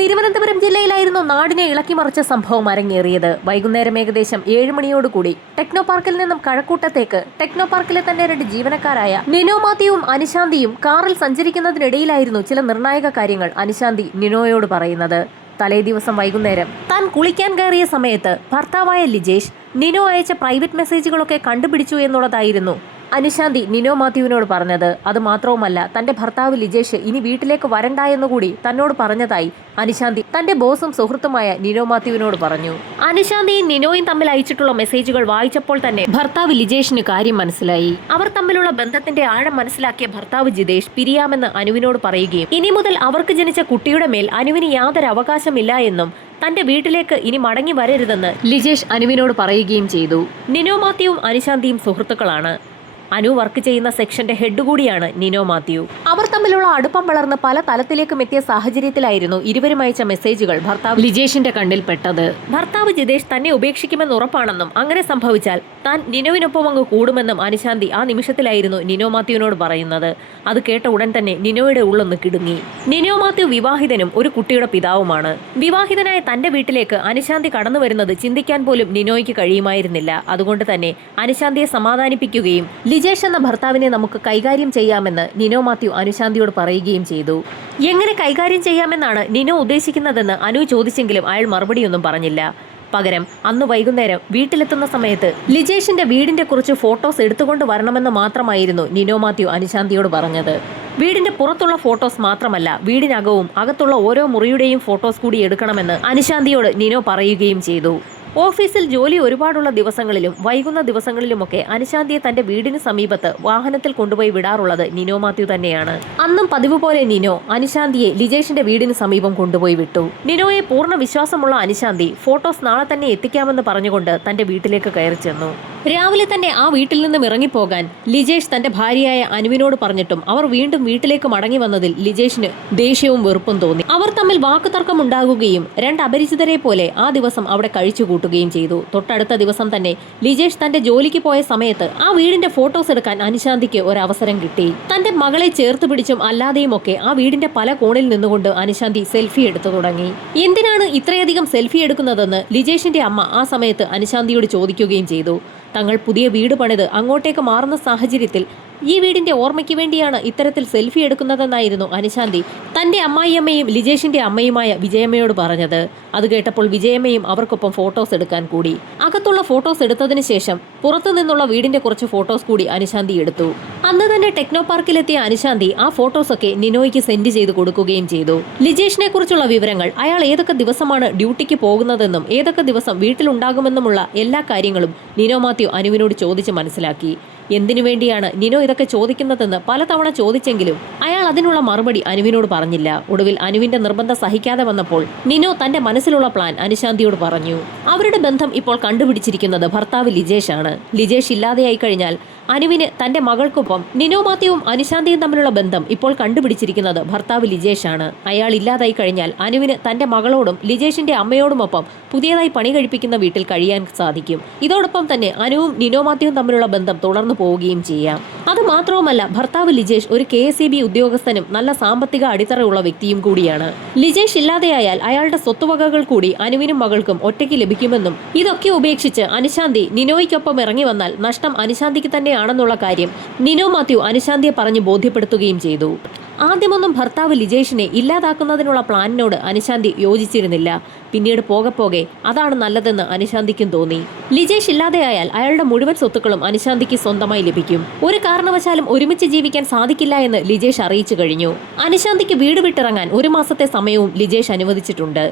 തിരുവനന്തപുരം ജില്ലയിലായിരുന്നു നാടിനെ ഇളക്കിമറിച്ച സംഭവം അരങ്ങേറിയത്. വൈകുന്നേരം ഏകദേശം ഏഴ് മണിയോടുകൂടി ടെക്നോ പാർക്കിൽ നിന്നും കഴക്കൂട്ടത്തേക്ക് ടെക്നോ പാർക്കിലെ തന്നെ രണ്ട് ജീവനക്കാരായ നിനോ അനിശാന്തിയും കാറിൽ സഞ്ചരിക്കുന്നതിനിടയിലായിരുന്നു ചില നിർണായക കാര്യങ്ങൾ അനുശാന്തി നിനോയോട് പറയുന്നത്. തലേ ദിവസം വൈകുന്നേരം താൻ കുളിക്കാൻ കയറിയ സമയത്ത് ഭർത്താവായ ലിജേഷ് നിനോ അയച്ച പ്രൈവറ്റ് മെസ്സേജുകളൊക്കെ കണ്ടുപിടിച്ചു എന്നുള്ളതായിരുന്നു. അനുശാന്തി നിനോ മാത്യുവിനോട് പറഞ്ഞത്. അത് മാത്രവുമല്ല തന്റെ ഭർത്താവ് ലിജേഷ് ഇനി വീട്ടിലേക്ക് വരണ്ട എന്നുകൂടി തന്നോട് പറഞ്ഞതായി അനുശാന്തി തന്റെ ബോസും സുഹൃത്തുമായ നിനോ മാത്യുവിനോട് പറഞ്ഞു. അനുശാന്തിയും നിനോയും തമ്മിൽ അയച്ചിട്ടുള്ള മെസ്സേജുകൾ വായിച്ചപ്പോൾ തന്നെ ഭർത്താവ് ലിജേഷിന് കാര്യം മനസ്സിലായി. അവർ തമ്മിലുള്ള ബന്ധത്തിന്റെ ആഴം മനസ്സിലാക്കിയ ഭർത്താവ് ജിതേഷ് പിരിയാമെന്ന് അനുവിനോട് പറയുകയും ഇനി മുതൽ അവർക്ക് ജനിച്ച കുട്ടിയുടെ മേൽ അനുവിന് യാതൊരു അവകാശമില്ല എന്നും തന്റെ വീട്ടിലേക്ക് ഇനി മടങ്ങി വരരുതെന്ന് ലിജേഷ് അനുവിനോട് പറയുകയും ചെയ്തു. നിനോ മാത്യുവും അനുശാന്തിയും സുഹൃത്തുക്കളാണ്. അനു വർക്ക് ചെയ്യുന്ന സെക്ഷന്റെ ഹെഡ് കൂടിയാണ് നിനോ മാത്യു. അവർ തമ്മിലുള്ള അടുപ്പം വളർന്ന് പല തലത്തിലേക്കും എത്തിയ സാഹചര്യത്തിലായിരുന്നു ഇരുവരും അയച്ച മെസ്സേജുകൾ ഭർത്താവ് ലിജേഷിന്റെ കണ്ണിൽ പെട്ടത്. ഭർത്താവ് ജിതേഷ് തന്നെ ഉപേക്ഷിക്കുമെന്ന് ഉറപ്പാണെന്നും അങ്ങനെ സംഭവിച്ചാൽ താൻ നിനോവിനൊപ്പം അങ്ങ് കൂടുമെന്നും അനുശാന്തി ആ നിമിഷത്തിലായിരുന്നു നിനോ മാത്യുവിനോട് പറയുന്നത്. അത് കേട്ട ഉടൻ തന്നെ നിനോയുടെ ഉള്ളൊന്ന് കിടുങ്ങി. നിനോ മാത്യു വിവാഹിതനും ഒരു കുട്ടിയുടെ പിതാവുമാണ്. വിവാഹിതനായ തന്റെ വീട്ടിലേക്ക് അനുശാന്തി കടന്നു വരുന്നത് ചിന്തിക്കാൻ പോലും നിനോയ്ക്ക് കഴിയുമായിരുന്നില്ല. അതുകൊണ്ട് തന്നെ അനുശാന്തിയെ സമാധാനിപ്പിക്കുകയും ലിജേഷ് എന്ന ഭർത്താവിനെ നമുക്ക് കൈകാര്യം ചെയ്യാമെന്ന് നിനോ മാത്യു അനുശാന്തിയോട് പറയുകയും ചെയ്തു. എങ്ങനെ കൈകാര്യം ചെയ്യാമെന്നാണ് നിനോ ഉദ്ദേശിക്കുന്നതെന്ന് അനു ചോദിച്ചെങ്കിലും അയാൾ മറുപടിയൊന്നും പറഞ്ഞില്ല. പകരം അന്ന് വൈകുന്നേരം വീട്ടിലെത്തുന്ന സമയത്ത് ലിജേഷിന്റെ വീടിന്റെ കുറിച്ച് ഫോട്ടോസ് എടുത്തുകൊണ്ട് വരണമെന്ന് മാത്രമായിരുന്നു നിനോ മാത്യു അനുശാന്തിയോട് പറഞ്ഞത്. വീടിന്റെ പുറത്തുള്ള ഫോട്ടോസ് മാത്രമല്ല വീടിനകവും അകത്തുള്ള ഓരോ മുറിയുടെയും ഫോട്ടോസ് കൂടി എടുക്കണമെന്ന് അനുശാന്തിയോട് നിനോ പറയുകയും ചെയ്തു. ഓഫീസിൽ ജോലി ഒരുപാടുള്ള ദിവസങ്ങളിലും വൈകുന്ന ദിവസങ്ങളിലുമൊക്കെ അനുശാന്തിയെ തന്റെ വീടിന് സമീപത്ത് വാഹനത്തിൽ കൊണ്ടുപോയി വിടാറുള്ളത് നിനോ മാത്യു തന്നെയാണ്. അന്നും പതിവ് പോലെ നിനോ അനുശാന്തിയെ ലിജേഷിന്റെ വീടിന് സമീപം കൊണ്ടുപോയി വിട്ടു. നിനോയെ പൂർണ വിശ്വാസമുള്ള അനുശാന്തി ഫോട്ടോസ് നാളെ തന്നെ എത്തിക്കാമെന്ന് പറഞ്ഞുകൊണ്ട് തന്റെ വീട്ടിലേക്ക് കയറി ചെന്നു. രാവിലെ തന്നെ ആ വീട്ടിൽ നിന്നും ഇറങ്ങിപ്പോകാൻ ലിജേഷ് തന്റെ ഭാര്യയായ അനുവിനോട് പറഞ്ഞിട്ടും അവർ വീണ്ടും വീട്ടിലേക്ക് മടങ്ങി വന്നതിൽ ലിജേഷിന് ദേഷ്യവും വെറുപ്പും തോന്നി. അവർ തമ്മിൽ വാക്കുതർക്കം ഉണ്ടാകുകയും രണ്ട് അപരിചിതരെ പോലെ ആ ദിവസം അവിടെ കഴിച്ചു കൂട്ടുകയും ചെയ്തു. തൊട്ടടുത്ത ദിവസം തന്നെ ലിജേഷ് തന്റെ ജോലിക്ക് പോയ സമയത്ത് ആ വീടിന്റെ ഫോട്ടോസ് എടുക്കാൻ അനുശാന്തിക്ക് ഒരു അവസരം കിട്ടി. തന്റെ മകളെ ചേർത്ത് പിടിച്ചും അല്ലാതെയും ഒക്കെ ആ വീടിന്റെ പല കോണിൽ നിന്നുകൊണ്ട് അനുശാന്തി സെൽഫി എടുത്തു തുടങ്ങി. എന്തിനാണ് ഇത്രയധികം സെൽഫി എടുക്കുന്നതെന്ന് ലിജേഷിന്റെ അമ്മ ആ സമയത്ത് അനുശാന്തിയോട് ചോദിക്കുകയും ചെയ്തു. തങ്ങൾ പുതിയ വീട് പണിത് അങ്ങോട്ടേക്ക് മാറുന്ന സാഹചര്യത്തിൽ ഈ വീടിന്റെ ഓർമ്മയ്ക്ക് വേണ്ടിയാണ് ഇത്തരത്തിൽ സെൽഫി എടുക്കുന്നതെന്നായിരുന്നു അനുശാന്തി. തന്റെ അമ്മായിയമ്മയും ലിജേഷിന്റെ അമ്മയുമായ വിജയമ്മയോട് പറഞ്ഞത്. അത് കേട്ടപ്പോൾ വിജയമ്മയും അവർക്കൊപ്പം ഫോട്ടോസ് എടുക്കാൻ കൂടി. അകത്തുള്ള ഫോട്ടോസ് എടുത്തതിന് ശേഷം പുറത്തു നിന്നുള്ള വീടിന്റെ കുറച്ച് ഫോട്ടോസ് കൂടി അനുശാന്തി എടുത്തു. അന്ന് തന്നെ ടെക്നോ പാർക്കിലെത്തിയ അനുശാന്തി ആ ഫോട്ടോസൊക്കെ നിനോയ്ക്ക് സെൻഡ് ചെയ്ത് കൊടുക്കുകയും ചെയ്തു. ലിജേഷിനെ കുറിച്ചുള്ള വിവരങ്ങൾ അയാൾ ഏതൊക്കെ ദിവസമാണ് ഡ്യൂട്ടിക്ക് പോകുന്നതെന്നും ഏതൊക്കെ ദിവസം വീട്ടിലുണ്ടാകുമെന്നുമുള്ള എല്ലാ കാര്യങ്ങളും നിനോ മാത്യു അനുവിനോട് ചോദിച്ച് മനസ്സിലാക്കി. എന്തിനു വേണ്ടിയാണ് നിനോ ഇതൊക്കെ ചോദിക്കുന്നതെന്ന് പലതവണ ചോദിച്ചെങ്കിലും അയാൾ അതിനുള്ള മറുപടി അനുവിനോട് പറഞ്ഞില്ല. ഒടുവിൽ അനുവിന്റെ നിർബന്ധം സഹിക്കാതെ വന്നപ്പോൾ നിനോ തന്റെ മനസ്സിലുള്ള പ്ലാൻ അനുശാന്തിയോട് പറഞ്ഞു. അവരുടെ ബന്ധം ഇപ്പോൾ കണ്ടുപിടിച്ചിരിക്കുന്നത് ഭർത്താവ് ലിജേഷ് ആണ് ലിജേഷ് ഇല്ലാതെയായി കഴിഞ്ഞാൽ അനുവിന് തന്റെ മകൾക്കൊപ്പം നിനോ മാത്യുവും അനുശാന്തിയും തമ്മിലുള്ള ബന്ധം ഇപ്പോൾ കണ്ടുപിടിച്ചിരിക്കുന്നത് ഭർത്താവ് ലിജേഷ് ആണ് അയാൾ ഇല്ലാതായി കഴിഞ്ഞാൽ അനുവിന് തന്റെ മകളോടും ലിജേഷിന്റെ അമ്മയോടുമൊപ്പം പുതിയതായി പണി കഴിപ്പിക്കുന്ന വീട്ടിൽ കഴിയാൻ സാധിക്കും. ഇതോടൊപ്പം തന്നെ അനുവും നിനോ മാത്യുവും തമ്മിലുള്ള ബന്ധം തുടർന്നു പോവുകയും ചെയ്യാം. അത് മാത്രവുമല്ല ഭർത്താവ് ലിജേഷ് ഒരു കെ എസ് ഉദ്യോഗസ്ഥനും നല്ല സാമ്പത്തിക അടിത്തറയുള്ള വ്യക്തിയും കൂടിയാണ്. ലിജേഷ് ഇല്ലാതെയായാൽ അയാളുടെ സ്വത്തുവകകൾ കൂടി അനുവിനും മകൾക്കും ഒറ്റയ്ക്ക് ലഭിക്കുമെന്നും ഇതൊക്കെ ഉപേക്ഷിച്ച് അനുശാന്തി നിനോയ്ക്കൊപ്പം ഇറങ്ങി വന്നാൽ നഷ്ടം അനുശാന്തിക്ക് തന്നെയാണെന്നുള്ള കാര്യം നിനോ മാത്യു അനുശാന്തിയെ പറഞ്ഞ് ബോധ്യപ്പെടുത്തുകയും ചെയ്തു. ആദ്യമൊന്നും ഭർത്താവ് ലിജേഷിനെ ഇല്ലാതാക്കുന്നതിനുള്ള പ്ലാനിനോട് അനുശാന്തി യോജിച്ചിരുന്നില്ല. പിന്നീട് പോകെ പോകെ അതാണ് നല്ലതെന്ന് അനുശാന്തിക്കും തോന്നി. ലിജേഷ് ഇല്ലാതെയായാൽ അയാളുടെ മുഴുവൻ സ്വത്തുക്കളും അനുശാന്തിക്ക് സ്വന്തമായി ലഭിക്കും. ഒരു കാരണവശാലും ഒരുമിച്ച് ജീവിക്കാൻ സാധിക്കില്ല എന്ന് ലിജേഷ് അറിയിച്ചു കഴിഞ്ഞു. അനുശാന്തിക്ക് വീട് വിട്ടിറങ്ങാൻ ഒരു മാസത്തെ സമയവും ലിജേഷ് അനുവദിച്ചിട്ടുണ്ട്.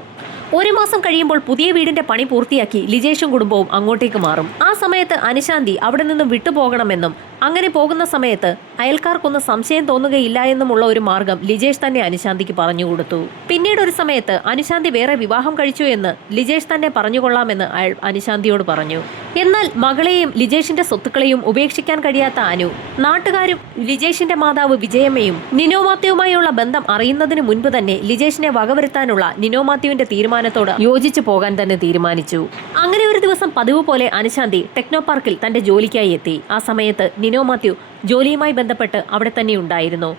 ഒരു മാസം കഴിയുമ്പോൾ പുതിയ വീടിന്റെ പണി പൂർത്തിയാക്കി ലിജേഷും കുടുംബവും അങ്ങോട്ടേക്ക് മാറും. ആ സമയത്ത് അനുശാന്തി അവിടെ നിന്നും വിട്ടുപോകണമെന്നും അങ്ങനെ പോകുന്ന സമയത്ത് അയൽക്കാർക്കൊന്നും സംശയം തോന്നുകയില്ല എന്നുമുള്ള ഒരു മാർഗം ലിജേഷ് തന്നെ അനുശാന്തിക്ക് പറഞ്ഞു കൊടുത്തു. പിന്നീട് ഒരു സമയത്ത് അനുശാന്തി വേറെ വിവാഹം കഴിച്ചു എന്ന് ലിജേഷ് തന്നെ പറഞ്ഞുകൊള്ളാമെന്ന് അയാൾ അനുശാന്തിയോട് പറഞ്ഞു. എന്നാൽ മകളെയും ലിജേഷിന്റെ സ്വത്തുക്കളെയും ഉപേക്ഷിക്കാൻ കഴിയാത്ത അനു നാട്ടുകാരും ലിജേഷിന്റെ മാതാവ് വിജയമ്മയും നിനോ മാത്യുവുമായുള്ള ബന്ധം അറിയുന്നതിന് മുൻപ് തന്നെ ലിജേഷിനെ വകവരുത്താനുള്ള നിനോ മാത്യുവിന്റെ തീരുമാനത്തോട് യോജിച്ചു പോകാൻ തന്നെ തീരുമാനിച്ചു. അങ്ങനെ ഒരു ദിവസം പതിവ് പോലെ അനുശാന്തി ടെക്നോ പാർക്കിൽ തന്റെ ജോലിക്കായി എത്തി. ആ സമയത്ത് നിനോ മാത്യു ജോലിയുമായി ബന്ധപ്പെട്ട് അവിടെ തന്നെ ഉണ്ടായിരുന്നു.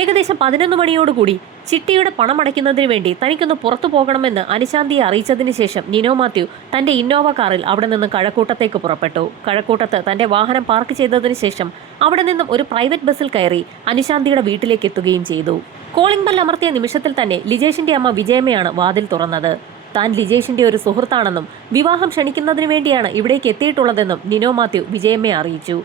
ഏകദേശം പതിനൊന്ന് മണിയോടുകൂടി ചിട്ടിയുടെ പണമടയ്ക്കുന്നതിന് വേണ്ടി തനിക്കൊന്ന് പുറത്തു പോകണമെന്ന് അനുശാന്തിയെ അറിയിച്ചതിന് ശേഷം നിനോ മാത്യു തന്റെ ഇന്നോവ കാറിൽ അവിടെ നിന്ന് കഴക്കൂട്ടത്തേക്ക് പുറപ്പെട്ടു. കഴക്കൂട്ടത്ത് തന്റെ വാഹനം പാർക്ക് ചെയ്തതിന് ശേഷം അവിടെ നിന്നും ഒരു പ്രൈവറ്റ് ബസ്സിൽ കയറി അനുശാന്തിയുടെ വീട്ടിലേക്ക് എത്തുകയും ചെയ്തു. കോളിംഗ് ബെൽ അമർത്തിയ നിമിഷത്തിൽ തന്നെ ലിജേഷിന്റെ അമ്മ വിജയമ്മയാണ് വാതിൽ തുറന്നത്. താൻ ലിജേഷിന്റെ ഒരു സുഹൃത്താണെന്നും വിവാഹം ക്ഷണിക്കുന്നതിന് വേണ്ടിയാണ് ഇവിടേക്ക് എത്തിയിട്ടുള്ളതെന്നും നിനോ മാത്യു വിജയമ്മയെ അറിയിച്ചു.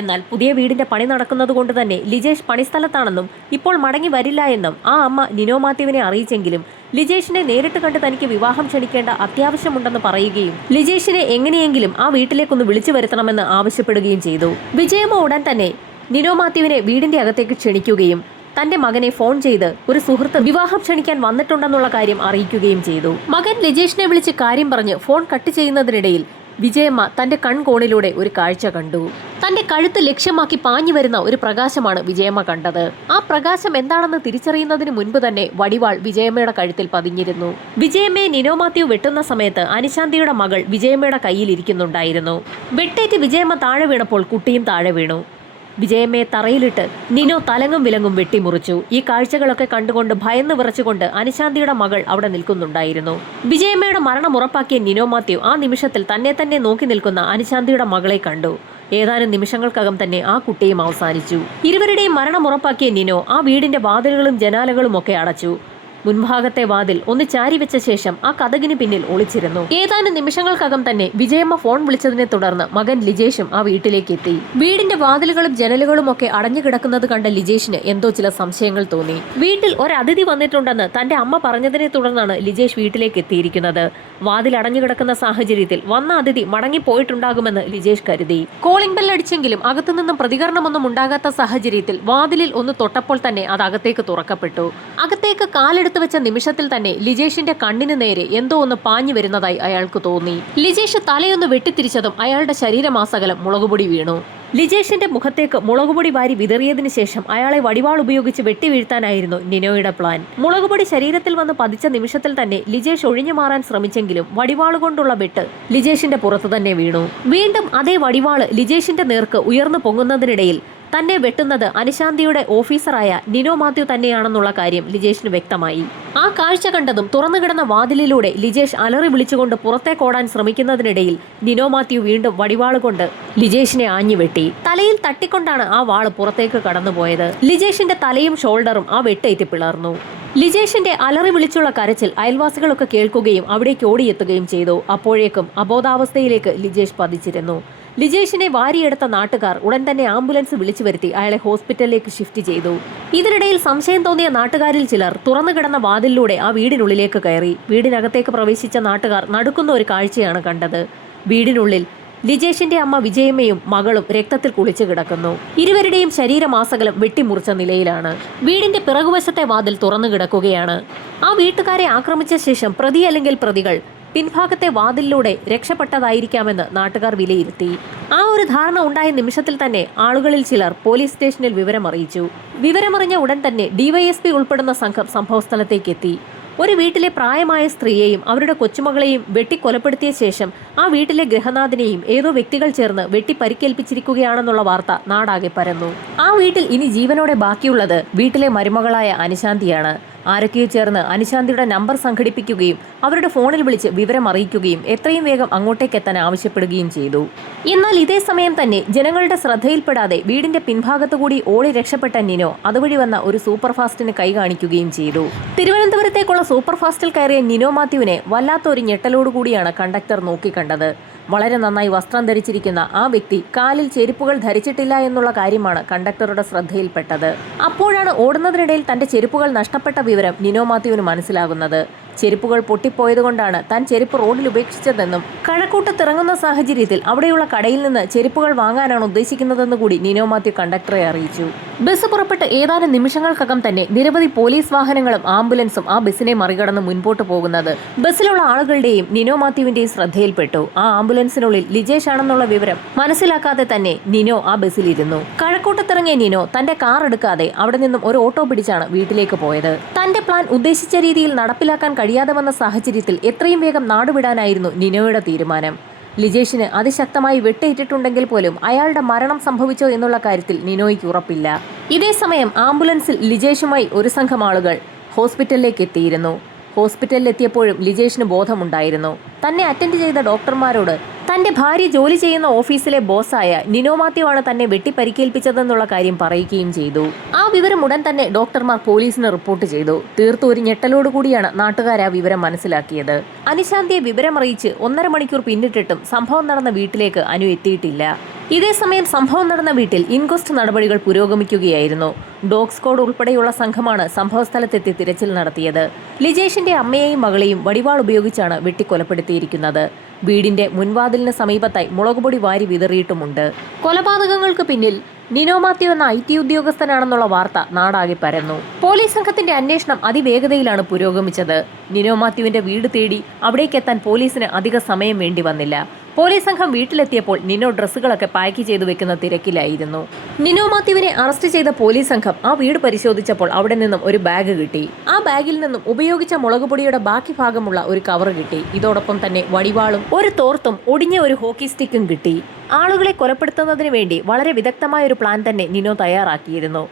എന്നാൽ പുതിയ വീടിന്റെ പണി നടക്കുന്നതുകൊണ്ട് തന്നെ ലിജേഷ് പണിസ്ഥലത്താണെന്നും ഇപ്പോൾ മടങ്ങി വരില്ല എന്നും ആ അമ്മ നിനോ മാത്യുവിനെ അറിയിച്ചെങ്കിലും ലിജേഷിനെ നേരിട്ട് കണ്ട് തനിക്ക് വിവാഹം ക്ഷണിക്കേണ്ട അത്യാവശ്യമുണ്ടെന്ന് പറയുകയും ലിജേഷിനെ എങ്ങനെയെങ്കിലും ആ വീട്ടിലേക്കൊന്ന് വിളിച്ചു വരുത്തണമെന്ന് ആവശ്യപ്പെടുകയും ചെയ്തു. വിജയമ്മ ഉടൻ തന്നെ നിനോ മാത്യുവിനെ വീടിന്റെ അകത്തേക്ക് ക്ഷണിക്കുകയും തന്റെ മകനെ ഫോൺ ചെയ്ത് ഒരു സുഹൃത്ത് വിവാഹം ക്ഷണിക്കാൻ വന്നിട്ടുണ്ടെന്നുള്ള കാര്യം അറിയിക്കുകയും ചെയ്തു. മകൻ ലജേഷിനെ വിളിച്ച് കാര്യം പറഞ്ഞ് ഫോൺ കട്ട് ചെയ്യുന്നതിനിടയിൽ വിജയമ്മ തന്റെ കൺകോണിലൂടെ ഒരു കാഴ്ച കണ്ടു. തന്റെ കഴുത്ത് ലക്ഷ്യമാക്കി പാഞ്ഞു വരുന്ന ഒരു പ്രകാശമാണ് വിജയമ്മ കണ്ടത്. ആ പ്രകാശം എന്താണെന്ന് തിരിച്ചറിയുന്നതിന് മുൻപ് തന്നെ വടിവാൾ വിജയമ്മയുടെ കഴുത്തിൽ പതിഞ്ഞിരുന്നു. വിജയമ്മയെ നിനോ മാത്യു വെട്ടുന്ന സമയത്ത് അനിശാന്തിയുടെ മകൾ വിജയമ്മയുടെ കയ്യിൽ ഇരിക്കുന്നുണ്ടായിരുന്നു. വെട്ടേറ്റ് വിജയമ്മ താഴെ വീണപ്പോൾ കുട്ടിയും താഴെ വീണു. വിജയമ്മയെ തറയിലിട്ട് നിനോ തലങ്ങും വിലങ്ങും വെട്ടിമുറിച്ചു. ഈ കാഴ്ചകളൊക്കെ കണ്ടുകൊണ്ട് ഭയന്ന് വിറച്ചുകൊണ്ട് അനുശാന്തിയുടെ മകൾ അവിടെ നിൽക്കുന്നുണ്ടായിരുന്നു. വിജയമ്മയുടെ മരണം ഉറപ്പാക്കിയ നിനോ മാത്യു ആ നിമിഷത്തിൽ തന്നെ തന്നെ നോക്കി നിൽക്കുന്ന അനുശാന്തിയുടെ മകളെ കണ്ടു. ഏതാനും നിമിഷങ്ങൾക്കകം തന്നെ ആ കുട്ടിയും അവസാനിച്ചു. ഇരുവരുടെയും മരണം ഉറപ്പാക്കിയ നിനോ ആ വീടിന്റെ വാതിലുകളും ജനാലകളും ഒക്കെ അടച്ചു. മുൻഭാഗത്തെ വാതിൽ ഒന്ന് ചാരിവെച്ച ശേഷം ആ കഥകിന് പിന്നിൽ ഒളിച്ചിരുന്നു. ഏതാനും നിമിഷങ്ങൾക്കകം തന്നെ വിജയമ്മ ഫോൺ വിളിച്ചതിനെ തുടർന്ന് മകൻ ലിജേഷും ആ വീട്ടിലേക്ക് എത്തി. വീടിന്റെ വാതിലുകളും ജനലുകളും ഒക്കെ അടഞ്ഞു കിടക്കുന്നത് കണ്ട ലിജേഷിന് എന്തോ ചില സംശയങ്ങൾ തോന്നി. വീട്ടിൽ ഒരതിഥി വന്നിട്ടുണ്ടെന്ന് തന്റെ അമ്മ പറഞ്ഞതിനെ തുടർന്നാണ് ലിജേഷ് വീട്ടിലേക്ക് എത്തിയിരിക്കുന്നത്. വാതിൽ അടഞ്ഞു കിടക്കുന്ന സാഹചര്യത്തിൽ വന്ന അതിഥി മടങ്ങിപ്പോയിട്ടുണ്ടാകുമെന്ന് ലിജേഷ് കരുതി. കോളിംഗ് ബെൽ അടിച്ചെങ്കിലും അകത്തുനിന്നും പ്രതികരണമൊന്നും ഉണ്ടാകാത്ത സാഹചര്യത്തിൽ വാതിലിൽ ഒന്ന് തൊട്ടപ്പോൾ തന്നെ അത് അകത്തേക്ക് തുറക്കപ്പെട്ടു. അകത്തേക്ക് കാലെടുത്തു വെച്ച നിമിഷത്തിൽ തന്നെ ലിജേഷിന്റെ കണ്ണിന് നേരെ എന്തോ ഒന്ന് പാഞ്ഞു വരുന്നതായി അയാൾക്ക് തോന്നി. ലിജേഷ് തലയൊന്ന് വെട്ടിത്തിരിച്ചതും അയാളുടെ ശരീരമാസകലം മുളകുപൊടി വീണു. ലിജേഷിന്റെ മുഖത്തേക്ക് മുളകുപൊടി വാരി വിതറിയതിനു ശേഷം അയാളെ വടിവാൾ ഉപയോഗിച്ച് വെട്ടിവീഴ്ത്താനായിരുന്നു നിനോയുടെ പ്ലാൻ. മുളകുപൊടി ശരീരത്തിൽ വന്ന് പതിച്ച നിമിഷത്തിൽ തന്നെ ലിജേഷ് ഒഴിഞ്ഞു മാറാൻ ശ്രമിച്ചെങ്കിലും വടിവാൾ കൊണ്ടുള്ള വെട്ട് ലിജേഷിന്റെ പുറത്തു തന്നെ വീണു. വീണ്ടും അതേ വടിവാൾ ലിജേഷിന്റെ നേർക്ക് ഉയർന്നു പൊങ്ങുന്നതിനിടയിൽ തന്നെ വെട്ടുന്നത് അനുശാന്തിയുടെ ഓഫീസറായ നിനോ മാത്യു തന്നെയാണെന്നുള്ള കാര്യം ലിജേഷിന് വ്യക്തമായി. ആ കാഴ്ച കണ്ടതും തുറന്നുകിടന്ന വാതിലിലൂടെ ലിജേഷ് അലറി വിളിച്ചുകൊണ്ട് പുറത്തേക്കോടാൻ ശ്രമിക്കുന്നതിനിടയിൽ നിനോ മാത്യു വീണ്ടും വടിവാളുകൊണ്ട് ലിജേഷിനെ ആഞ്ഞുവെട്ടി തലയിൽ തട്ടിക്കൊണ്ടാണ് ആ വാൾ പുറത്തേക്ക് കടന്നുപോയത്. ലിജേഷിന്റെ തലയും ഷോൾഡറും ആ വെട്ടേറ്റി പിളർന്നു. ലിജേഷിന്റെ അലറി വിളിച്ചുള്ള കരച്ചിൽ അയൽവാസികളൊക്കെ കേൾക്കുകയും അവിടേക്ക് ഓടിയെത്തുകയും ചെയ്തു. അപ്പോഴേക്കും അബോധാവസ്ഥയിലേക്ക് ലിജേഷ് പതിച്ചിരുന്നു. ലിജേഷിനെ വാരിയെടുത്ത നാട്ടുകാർ ഉടൻ തന്നെ ആംബുലൻസ് വിളിച്ചു വരുത്തി അയാളെ ഹോസ്പിറ്റലിലേക്ക് ഷിഫ്റ്റ് ചെയ്തു. ഇതിനിടയിൽ സംശയം തോന്നിയ നാട്ടുകാരിൽ ചിലർ തുറന്നു കിടന്ന വാതിലിലൂടെ ആ വീടിനുള്ളിലേക്ക് കയറി. വീടിനകത്തേക്ക് പ്രവേശിച്ച നാട്ടുകാർ നടുക്കുന്ന ഒരു കാഴ്ചയാണ് കണ്ടത്. വീടിനുള്ളിൽ ലിജേഷിന്റെ അമ്മ വിജയമ്മയും മകളും രക്തത്തിൽ കുളിച്ചു കിടക്കുന്നു. ഇരുവരുടെയും ശരീരമാസകലം വെട്ടിമുറിച്ച നിലയിലാണ്. വീടിന്റെ പിറകുവശത്തെ വാതിൽ തുറന്നു കിടക്കുകയാണ്. ആ വീട്ടുകാരെ ആക്രമിച്ച ശേഷം പ്രതി അല്ലെങ്കിൽ പ്രതികൾ പിൻഭാഗത്തെ വാതിലിലൂടെ രക്ഷപ്പെട്ടതായിരിക്കാമെന്ന് നാട്ടുകാർ വിലയിരുത്തി. ആ ഒരു ധാരണ ഉണ്ടായ നിമിഷത്തിൽ തന്നെ ആളുകളിൽ ചിലർ പോലീസ് സ്റ്റേഷനിൽ വിവരമറിയിച്ചു. വിവരമറിഞ്ഞ ഉടൻ തന്നെ ഡിവൈഎസ്പി ഉൾപ്പെടുന്ന സംഘം സംഭവസ്ഥലത്തേക്ക് എത്തി ഒരു വീട്ടിലെ പ്രായമായ സ്ത്രീയെയും അവരുടെ കൊച്ചുമകളെയും വെട്ടിക്കൊലപ്പെടുത്തിയ ശേഷം ആ വീട്ടിലെ ഗൃഹനാഥനെയും ഏതോ വ്യക്തികൾ ചേർന്ന് വെട്ടി പരിക്കേൽപ്പിച്ചിരിക്കുകയാണെന്നുള്ള വാർത്ത നാടാകെ പരന്നു. ആ വീട്ടിൽ ഇനി ജീവനോടെ ബാക്കിയുള്ളത് വീട്ടിലെ മരുമകളായ അനുശാന്തിയാണ്. ആരൊക്കെയോ ചേർന്ന് അനുശാന്തിയുടെ നമ്പർ സംഘടിപ്പിക്കുകയും അവരുടെ ഫോണിൽ വിളിച്ച് വിവരം അറിയിക്കുകയും എത്രയും വേഗം അങ്ങോട്ടേക്ക് എത്താൻ ആവശ്യപ്പെടുകയും ചെയ്തു. എന്നാൽ ഇതേ സമയം തന്നെ ജനങ്ങളുടെ ശ്രദ്ധയിൽപ്പെടാതെ വീടിന്റെ പിൻഭാഗത്തുകൂടി ഓടി രക്ഷപ്പെട്ട നിനോ അതുവഴി വന്ന ഒരു സൂപ്പർഫാസ്റ്റിന് കൈ കാണിക്കുകയും ചെയ്തു. തിരുവനന്തപുരത്തേക്കുള്ള സൂപ്പർഫാസ്റ്റിൽ കയറിയ നിനോ മാത്യുവിനെ വല്ലാത്ത ഒരു ഞെട്ടലോടുകൂടിയാണ് കണ്ടക്ടർ നോക്കിക്കണ്ടത്. വളരെ നന്നായി വസ്ത്രം ധരിച്ചിരിക്കുന്ന ആ വ്യക്തി കാലിൽ ചെരുപ്പുകൾ ധരിച്ചിട്ടില്ല എന്നുള്ള കാര്യമാണ് കണ്ടക്ടറുടെ ശ്രദ്ധയിൽപ്പെട്ടത്. അപ്പോഴാണ് ഓടുന്നതിനിടയിൽ തന്റെ ചെരുപ്പുകൾ നഷ്ടപ്പെട്ട വിവരം നിനോ മാത്യുവിന് മനസ്സിലാകുന്നത്. ചെരുപ്പുകൾ പൊട്ടിപ്പോയതുകൊണ്ടാണ് താൻ ചെരുപ്പ് റോഡിൽ ഉപേക്ഷിച്ചതെന്നും കഴക്കൂട്ടത്തിറങ്ങുന്ന സാഹചര്യത്തിൽ അവിടെയുള്ള കടയിൽ നിന്ന് ചെരുപ്പുകൾ വാങ്ങാനാണ് ഉദ്ദേശിക്കുന്നതെന്ന് കൂടി നിനോ മാത്യു കണ്ടക്ടറെ അറിയിച്ചു. ബസ് പുറപ്പെട്ട് ഏതാനും നിമിഷങ്ങൾക്കകം തന്നെ നിരവധി പോലീസ് വാഹനങ്ങളും ആംബുലൻസും ആ ബസ്സിനെ മറികടന്ന് മുൻപോട്ട് പോകുന്നത് ബസ്സിലുള്ള ആളുകളുടെയും നിനോ മാത്യുവിന്റെയും ശ്രദ്ധയിൽപ്പെട്ടു. ആ ആംബുലൻസിനുള്ളിൽ ലിജേഷ് ആണെന്നുള്ള വിവരം മനസ്സിലാക്കാതെ തന്നെ നിനോ ആ ബസ്സിലിരുന്നു. കഴക്കൂട്ടത്തിറങ്ങിയ നിനോ തന്റെ കാർ എടുക്കാതെ അവിടെ നിന്നും ഒരു ഓട്ടോ പിടിച്ചാണ് വീട്ടിലേക്ക് പോയത്. തന്റെ പ്ലാൻ ഉദ്ദേശിച്ച രീതിയിൽ നടപ്പിലാക്കാൻ കഴിയാതെ വന്ന സാഹചര്യത്തിൽ എത്രയും വേഗം നാടുവിടാനായിരുന്നു നിനോയുടെ തീരുമാനം. ലിജേഷിന് അതിശക്തമായി വെട്ടേറ്റിട്ടുണ്ടെങ്കിൽ പോലും അയാളുടെ മരണം സംഭവിച്ചോ എന്നുള്ള കാര്യത്തിൽ നിനോയ്ക്ക് ഉറപ്പില്ല. ഇതേസമയം ആംബുലൻസിൽ ലിജേഷുമായി ഒരു സംഘം ആളുകൾ ഹോസ്പിറ്റലിലേക്ക് എത്തിയിരുന്നു. ഹോസ്പിറ്റലിൽ എത്തിയപ്പോഴും ലിജേഷിന് ബോധമുണ്ടായിരുന്നു. തന്നെ അറ്റൻഡ് ചെയ്ത ഡോക്ടർമാരോട് തന്റെ ഭാര്യ ജോലി ചെയ്യുന്ന ഓഫീസിലെ ബോസായ നിനോ മാത്യു ആണ് തന്നെ വെട്ടിപ്പരിക്കേൽപ്പിച്ചതെന്നുള്ള കാര്യം പറയുകയും ചെയ്തു. ആ വിവരം ഉടൻ തന്നെ ഡോക്ടർമാർ പോലീസിന് റിപ്പോർട്ട് ചെയ്തു. തീർത്തു ഒരു ഞെട്ടലോടുകൂടിയാണ് നാട്ടുകാർ ആ വിവരം മനസ്സിലാക്കിയത്. അനുശാന്തിയെ വിവരമറിയിച്ച് ഒന്നര മണിക്കൂർ പിന്നിട്ടിട്ടും സംഭവം നടന്ന വീട്ടിലേക്ക് അനു എത്തിയിട്ടില്ല. ഇതേസമയം സംഭവം നടന്ന വീട്ടിൽ ഇൻക്വസ്റ്റ് നടപടികൾ പുരോഗമിക്കുകയായിരുന്നു. ഡോഗ് സ്ക്വാഡ് ഉൾപ്പെടെയുള്ള സംഘമാണ് സംഭവസ്ഥലത്തെത്തി തിരച്ചിൽ നടത്തിയത്. ലിജേഷിന്റെ അമ്മയെയും മകളെയും വടിവാൾ ഉപയോഗിച്ചാണ് വെട്ടിക്കൊലപ്പെടുത്തിയിരിക്കുന്നത്. വീടിന്റെ മുൻവാതിലിന് സമീപത്തായി മുളകുപൊടി വാരി വിതറിയിട്ടുമുണ്ട്. കൊലപാതകങ്ങൾക്ക് പിന്നിൽ നിനോ മാത്യു എന്ന ഐ ടി ഉദ്യോഗസ്ഥനാണെന്നുള്ള വാർത്ത നാടാകെ പരന്നു. പോലീസ് സംഘത്തിന്റെ അന്വേഷണം അതിവേഗതയിലാണ് പുരോഗമിച്ചത്. നിനോ മാത്യുവിന്റെ വീട് തേടി അവിടേക്കെത്താൻ പോലീസിന് അധിക സമയം വേണ്ടി വന്നില്ല. പോലീസ് സംഘം വീട്ടിലെത്തിയപ്പോൾ നിനോ ഡ്രസ്സുകളൊക്കെ പാക്ക് ചെയ്തു വെക്കുന്ന തിരക്കിലായിരുന്നു. നിനോ മാത്യുവിനെ അറസ്റ്റ് ചെയ്ത പോലീസ് സംഘം ആ വീട് പരിശോധിച്ചപ്പോൾ അവിടെ നിന്നും ഒരു ബാഗ് കിട്ടി. ആ ബാഗിൽ നിന്നും ഉപയോഗിച്ച മുളകുപൊടിയുടെ ബാക്കി ഭാഗമുള്ള ഒരു കവർ കിട്ടി. ഇതോടൊപ്പം തന്നെ വടിവാളും ഒരു തോർത്തും ഒടിഞ്ഞ ഒരു ഹോക്കി സ്റ്റിക്കും കിട്ടി. ആളുകളെ കൊലപ്പെടുത്തുന്നതിന് വേണ്ടി വളരെ വിദഗ്ധമായ ഒരു പ്ലാൻ തന്നെ നിനോ തയ്യാറാക്കിയിരുന്നു.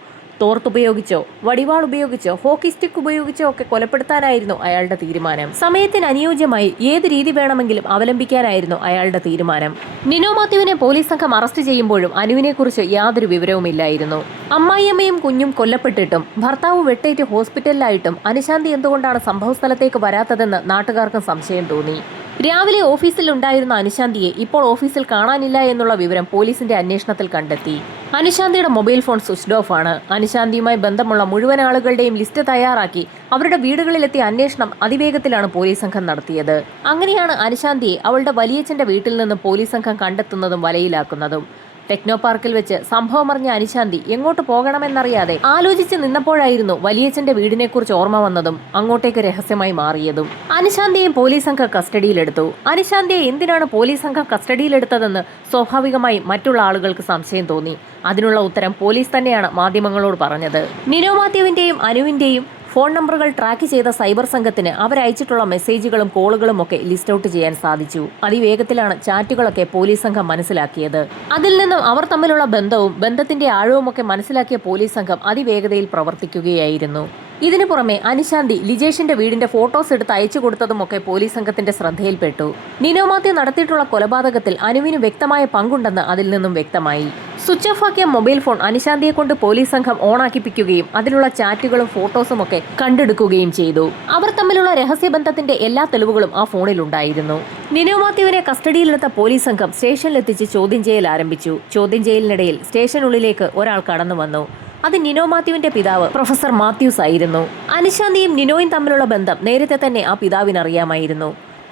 തോർത്തുപയോഗിച്ചോ വടിവാൾ ഉപയോഗിച്ചോ ഹോക്കി സ്റ്റിക്ക് ഉപയോഗിച്ചോ ഒക്കെ കൊലപ്പെടുത്താനായിരുന്നു അയാളുടെ തീരുമാനം. സമയത്തിന് അനുയോജ്യമായി ഏത് രീതി വേണമെങ്കിലും അവലംബിക്കാനായിരുന്നു അയാളുടെ തീരുമാനം. നിനോ മാത്യുവിനെ പോലീസ് സംഘം അറസ്റ്റ് ചെയ്യുമ്പോഴും അനുവിനെക്കുറിച്ച് യാതൊരു വിവരവുമില്ലായിരുന്നു. അമ്മായിയമ്മയും കുഞ്ഞും കൊല്ലപ്പെട്ടിട്ടും ഭർത്താവ് വെട്ടേറ്റ് ഹോസ്പിറ്റലിലായിട്ടും അനുശാന്തി എന്തുകൊണ്ടാണ് സംഭവസ്ഥലത്തേക്ക് വരാത്തതെന്ന് നാട്ടുകാർക്കും സംശയം തോന്നി. രാവിലെ ഓഫീസിൽ ഉണ്ടായിരുന്ന അനുശാന്തിയെ ഇപ്പോൾ ഓഫീസിൽ കാണാനില്ല എന്നുള്ള വിവരം പോലീസിന്റെ അന്വേഷണത്തിൽ കണ്ടെത്തി. അനുശാന്തിയുടെ മൊബൈൽ ഫോൺ സ്വിച്ച്ഡ് ഓഫ് ആണ്. അനുശാന്തിയുമായി ബന്ധമുള്ള മുഴുവൻ ആളുകളുടെയും ലിസ്റ്റ് തയ്യാറാക്കി അവരുടെ വീടുകളിലെത്തിയ അന്വേഷണം അതിവേഗത്തിലാണ് പോലീസ് സംഘം നടത്തിയത്. അങ്ങനെയാണ് അനുശാന്തിയെ അവളുടെ വലിയച്ഛന്റെ വീട്ടിൽ നിന്ന് പോലീസ് സംഘം കണ്ടെത്തുന്നതും വലയിലാക്കുന്നതും. ടെക്നോ പാർക്കിൽ വെച്ച് സംഭവം അറിഞ്ഞ അനിശാന്തി എങ്ങോട്ട് പോകണമെന്നറിയാതെ ആലോചിച്ച് നിന്നപ്പോഴായിരുന്നു വലിയച്ഛന്റെ വീടിനെക്കുറിച്ച് ഓർമ്മ വന്നതും അങ്ങോട്ടേക്ക് രഹസ്യമായി മാറിയതും. അനിശാന്തിയെയും പോലീസ് സംഘം കസ്റ്റഡിയിലെടുത്തു. അനിശാന്തിയെ എന്തിനാണ് പോലീസ് സംഘം കസ്റ്റഡിയിലെടുത്തതെന്ന് സ്വാഭാവികമായി മറ്റുള്ള ആളുകൾക്ക് സംശയം തോന്നി. അതിനുള്ള ഉത്തരം പോലീസ് തന്നെയാണ് മാധ്യമങ്ങളോട് പറഞ്ഞത്. നിനോ മാത്യുവിന്റെയും അനുവിന്റെയും ഫോൺ നമ്പറുകൾ ട്രാക്ക് ചെയ്ത സൈബർ സംഘത്തിന് അവരയച്ചിട്ടുള്ള മെസ്സേജുകളും കോളുകളും ഒക്കെ ലിസ്റ്റ് ഔട്ട് ചെയ്യാൻ സാധിച്ചു. അതിവേഗത്തിലാണ് ചാറ്റുകളൊക്കെ പോലീസ് സംഘം മനസ്സിലാക്കിയത്. അതിൽ നിന്നും അവർ തമ്മിലുള്ള ബന്ധവും ബന്ധത്തിന്റെ ആഴവും ഒക്കെ മനസ്സിലാക്കിയ പോലീസ് സംഘം അതിവേഗതയിൽ പ്രവർത്തിക്കുകയായിരുന്നു. ഇതിനു പുറമെ അനുശാന്തി ലിജേഷിന്റെ വീടിന്റെ ഫോട്ടോസ് എടുത്ത് അയച്ചു കൊടുത്തതുമൊക്കെ പോലീസ് സംഘത്തിന്റെ ശ്രദ്ധയിൽപ്പെട്ടു. നിനോ മാത്യു നടത്തിയിട്ടുള്ള കൊലപാതകത്തിൽ അനുവിന് വ്യക്തമായ പങ്കുണ്ടെന്ന് അതിൽ നിന്നും വ്യക്തമായി. സ്വിച്ച് ഓഫ് ആക്കിയ മൊബൈൽ ഫോൺ അനുശാന്തിയെ കൊണ്ട് പോലീസ് സംഘം ഓണാക്കിപ്പിക്കുകയും അതിലുള്ള ചാറ്റുകളും ഫോട്ടോസും ഒക്കെ കണ്ടെടുക്കുകയും ചെയ്തു. അവർ തമ്മിലുള്ള രഹസ്യബന്ധത്തിന്റെ എല്ലാ തെളിവുകളും ആ ഫോണിൽ ഉണ്ടായിരുന്നു നിനോ മാത്യുവിനെ കസ്റ്റഡിയിലെടുത്ത പോലീസ് സംഘം സ്റ്റേഷനിലെത്തിച്ച് ചോദ്യം ചെയ്യൽ ആരംഭിച്ചു. ചോദ്യം ചെയ്യലിനിടയിൽ സ്റ്റേഷനുള്ളിലേക്ക് ഒരാൾ കടന്നു വന്നു. അത് നിനോ മാത്യുവിന്റെ പിതാവ് പ്രൊഫസർ മാത്യൂസ് ആയിരുന്നു. അനിശാന്തിയും നിനോയും തമ്മിലുള്ള ബന്ധം നേരത്തെ തന്നെ ആ പിതാവിന് അറിയാമായിരുന്നു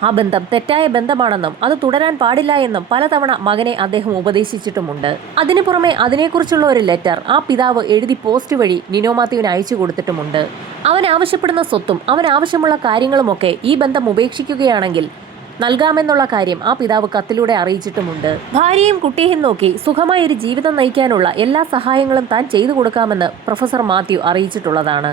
ആ ബന്ധം തെറ്റായ ബന്ധമാണെന്നും അത് തുടരാൻ പാടില്ല എന്നും പലതവണ മകനെ അദ്ദേഹം ഉപദേശിച്ചിട്ടുമുണ്ട്. അതിനു പുറമെ അതിനെക്കുറിച്ചുള്ള ഒരു ലെറ്റർ ആ പിതാവ് എഴുതി പോസ്റ്റ് വഴി നിനോ മാത്യുവിന് അയച്ചു കൊടുത്തിട്ടുമുണ്ട്. അവൻ ആവശ്യപ്പെടുന്ന സ്വത്തും അവൻ ആവശ്യമുള്ള കാര്യങ്ങളുമൊക്കെ ഈ ബന്ധം ഉപേക്ഷിക്കുകയാണെങ്കിൽ നൽകാമെന്നുള്ള കാര്യം ആ പിതാവ് കത്തിലൂടെ അറിയിച്ചിട്ടുമുണ്ട്. ഭാര്യയും കുട്ടിയെയും നോക്കി സുഖമായ ഒരു ജീവിതം നയിക്കാനുള്ള എല്ലാ സഹായങ്ങളും താൻ ചെയ്തു കൊടുക്കാമെന്ന് പ്രൊഫസർ മാത്യു അറിയിച്ചിട്ടുള്ളതാണ്.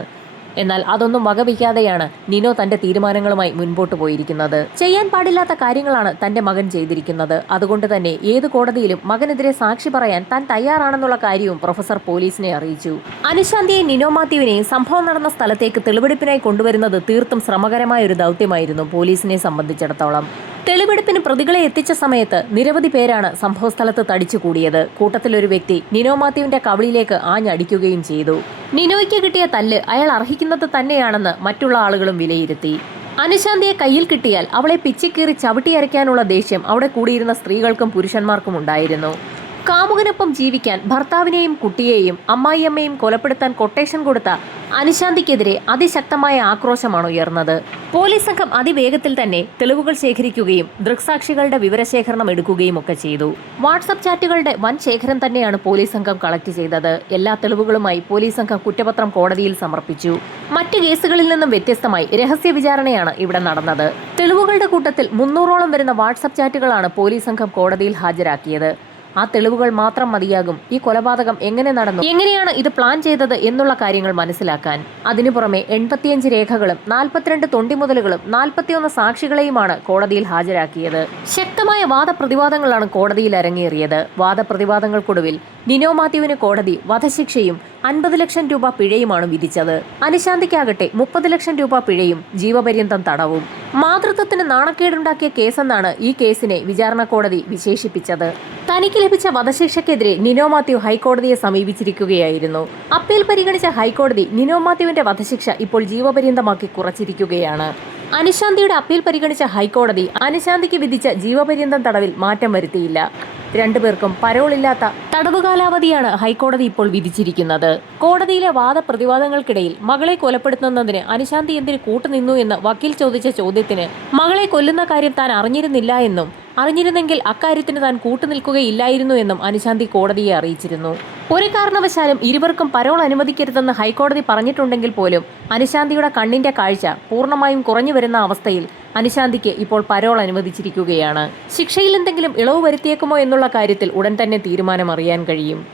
എന്നാൽ അതൊന്നും വകവയ്ക്കാതെയാണ് നിനോ തന്റെ തീരുമാനങ്ങളുമായി മുൻപോട്ട് പോയിരിക്കുന്നത്. ചെയ്യാൻ പാടില്ലാത്ത കാര്യങ്ങളാണ് തന്റെ മകൻ ചെയ്തിരിക്കുന്നത്. അതുകൊണ്ട് തന്നെ ഏത് കോടതിയിലും മകനെതിരെ സാക്ഷി പറയാൻ താൻ തയ്യാറാണെന്നുള്ള കാര്യവും പ്രൊഫസർ പോലീസിനെ അറിയിച്ചു. അനുശാന്തിയെ നിനോ മാത്യുവിനെയും സംഭവം നടന്ന സ്ഥലത്തേക്ക് തെളിവെടുപ്പിനായി കൊണ്ടുവരുന്നത് തീർത്തും ശ്രമകരമായ ഒരു ദൗത്യമായിരുന്നു പോലീസിനെ സംബന്ധിച്ചിടത്തോളം. തെളിവെടുപ്പിന് പ്രതികളെ എത്തിച്ച സമയത്ത് നിരവധി പേരാണ് സംഭവസ്ഥലത്ത് തടിച്ചുകൂടിയത്. കൂട്ടത്തിലൊരു വ്യക്തി നിനോ മാത്യുവിന്റെ കവിളിലേക്ക് ആഞ്ഞടിക്കുകയും ചെയ്തു. നിനോയ്ക്ക് കിട്ടിയ തല്ല് അയാൾ അർഹിക്കുന്നത് തന്നെയാണെന്ന് മറ്റുള്ള ആളുകളും വിലയിരുത്തി. അനുശാന്തിയെ കയ്യിൽ കിട്ടിയാൽ അവളെ പിച്ചിക്കീറി ചവിട്ടിയരയ്ക്കാനുള്ള ദേഷ്യം അവിടെ കൂടിയിരുന്ന സ്ത്രീകൾക്കും പുരുഷന്മാർക്കും ഉണ്ടായിരുന്നു. കാമുകനൊപ്പം ജീവിക്കാൻ ഭർത്താവിനെയും കുട്ടിയെയും അമ്മായിയമ്മയും കൊലപ്പെടുത്താൻ കൊട്ടേഷൻ കൊടുത്ത അനുശാന്തിക്കെതിരെ അതിശക്തമായ ആക്രോശമാണ് ഉയർന്നത്. പോലീസ് സംഘം അതിവേഗത്തിൽ തന്നെ തെളിവുകൾ ശേഖരിക്കുകയും ദൃക്സാക്ഷികളുടെ വിവരശേഖരണം എടുക്കുകയും ഒക്കെ ചെയ്തു. വാട്സപ്പ് ചാറ്റുകളുടെ വൻ ശേഖരം തന്നെയാണ് പോലീസ് സംഘം കളക്ട് ചെയ്തത്. എല്ലാ തെളിവുകളുമായി പോലീസ് സംഘം കുറ്റപത്രം കോടതിയിൽ സമർപ്പിച്ചു. മറ്റ് കേസുകളിൽ നിന്നും വ്യത്യസ്തമായി രഹസ്യ വിചാരണയാണ് ഇവിടെ നടന്നത്. തെളിവുകളുടെ കൂട്ടത്തിൽ മുന്നൂറോളം വരുന്ന വാട്സപ്പ് ചാറ്റുകളാണ് പോലീസ് സംഘം കോടതിയിൽ ഹാജരാക്കിയത്. ആ തെളിവുകൾ മാത്രം മതിയാകും. ഈ കൊലപാതകം എങ്ങനെ നടന്നു? എങ്ങനെയാണ് ഇത് പ്ലാൻ ചെയ്തത് എന്നുള്ള കാര്യങ്ങൾ മനസ്സിലാക്കാൻ. അതിനു പുറമെ എൺപത്തിയഞ്ച് രേഖകളും നാൽപ്പത്തിരണ്ട് തൊണ്ടിമുതലുകളും നാൽപ്പത്തിയൊന്ന് സാക്ഷികളെയുമാണ് കോടതിയിൽ ഹാജരാക്കിയത്. ശക്തമായ വാദപ്രതിവാദങ്ങളാണ് കോടതിയിൽ അരങ്ങേറിയത്. വാദപ്രതിവാദങ്ങൾക്കൊടുവിൽ നിനോ മാത്യുവിന് കോടതി വധശിക്ഷയും അൻപത് ലക്ഷം രൂപ പിഴയുമാണ് വിധിച്ചത്. അനുശാന്തിക്കാകട്ടെ മുപ്പത് ലക്ഷം രൂപ പിഴയും ജീവപര്യന്തം തടവും. മാതൃത്വത്തിന് നാണക്കേടുണ്ടാക്കിയ കേസെന്നാണ് ഈ കേസിനെ വിചാരണ കോടതി വിശേഷിപ്പിച്ചത്. തനിക്ക് ലഭിച്ച വധശിക്ഷയ്ക്കെതിരെ നിനോ മാത്യു ഹൈക്കോടതിയെ സമീപിച്ചിരിക്കുകയായിരുന്നു. അപ്പീൽ പരിഗണിച്ച ഹൈക്കോടതി നിനോ മാത്യുവിന്റെ വധശിക്ഷ ഇപ്പോൾ ജീവപര്യന്തമാക്കി കുറച്ചിരിക്കുകയാണ്. അനുശാന്തിയുടെ അപ്പീൽ പരിഗണിച്ച ഹൈക്കോടതി അനുശാന്തിക്ക് വിധിച്ച ജീവപര്യന്തം തടവിൽ മാറ്റം വരുത്തിയില്ല. രണ്ടുപേർക്കും പരോളില്ലാത്ത തടവ് കാലാവധിയാണ് ഹൈക്കോടതി ഇപ്പോൾ വിധിച്ചിരിക്കുന്നത്. കോടതിയിലെ വാദപ്രതിവാദങ്ങൾക്കിടയിൽ മകളെ കൊലപ്പെടുത്തുന്നതിന് അനുശാന്തി എന്തിന് കൂട്ടുനിന്നു എന്ന് വക്കീൽ ചോദിച്ച ചോദ്യത്തിന് മകളെ കൊല്ലുന്ന കാര്യം താൻ അറിഞ്ഞിരുന്നില്ല എന്നും അറിഞ്ഞിരുന്നെങ്കിൽ അക്കാര്യത്തിന് താൻ കൂട്ടുനിൽക്കുകയില്ലായിരുന്നു എന്നും അനുശാന്തി കോടതിയെ അറിയിച്ചിരുന്നു. ഒരു കാരണവശാലും ഇരുവർക്കും പരോൾ അനുവദിക്കരുതെന്ന് ഹൈക്കോടതി പറഞ്ഞിട്ടുണ്ടെങ്കിൽ പോലും അനുശാന്തിയുടെ കണ്ണിന്റെ കാഴ്ച പൂർണമായും കുറഞ്ഞു വരുന്ന അവസ്ഥയിൽ അനുശാന്തിക്ക് ഇപ്പോൾ പരോൾ അനുവദിച്ചിരിക്കുകയാണ്. ശിക്ഷയിൽ എന്തെങ്കിലും ഇളവ് വരുത്തിയേക്കുമോ എന്നുള്ള കാര്യത്തിൽ ഉടൻ തന്നെ തീരുമാനം അറിയാൻ കഴിയും.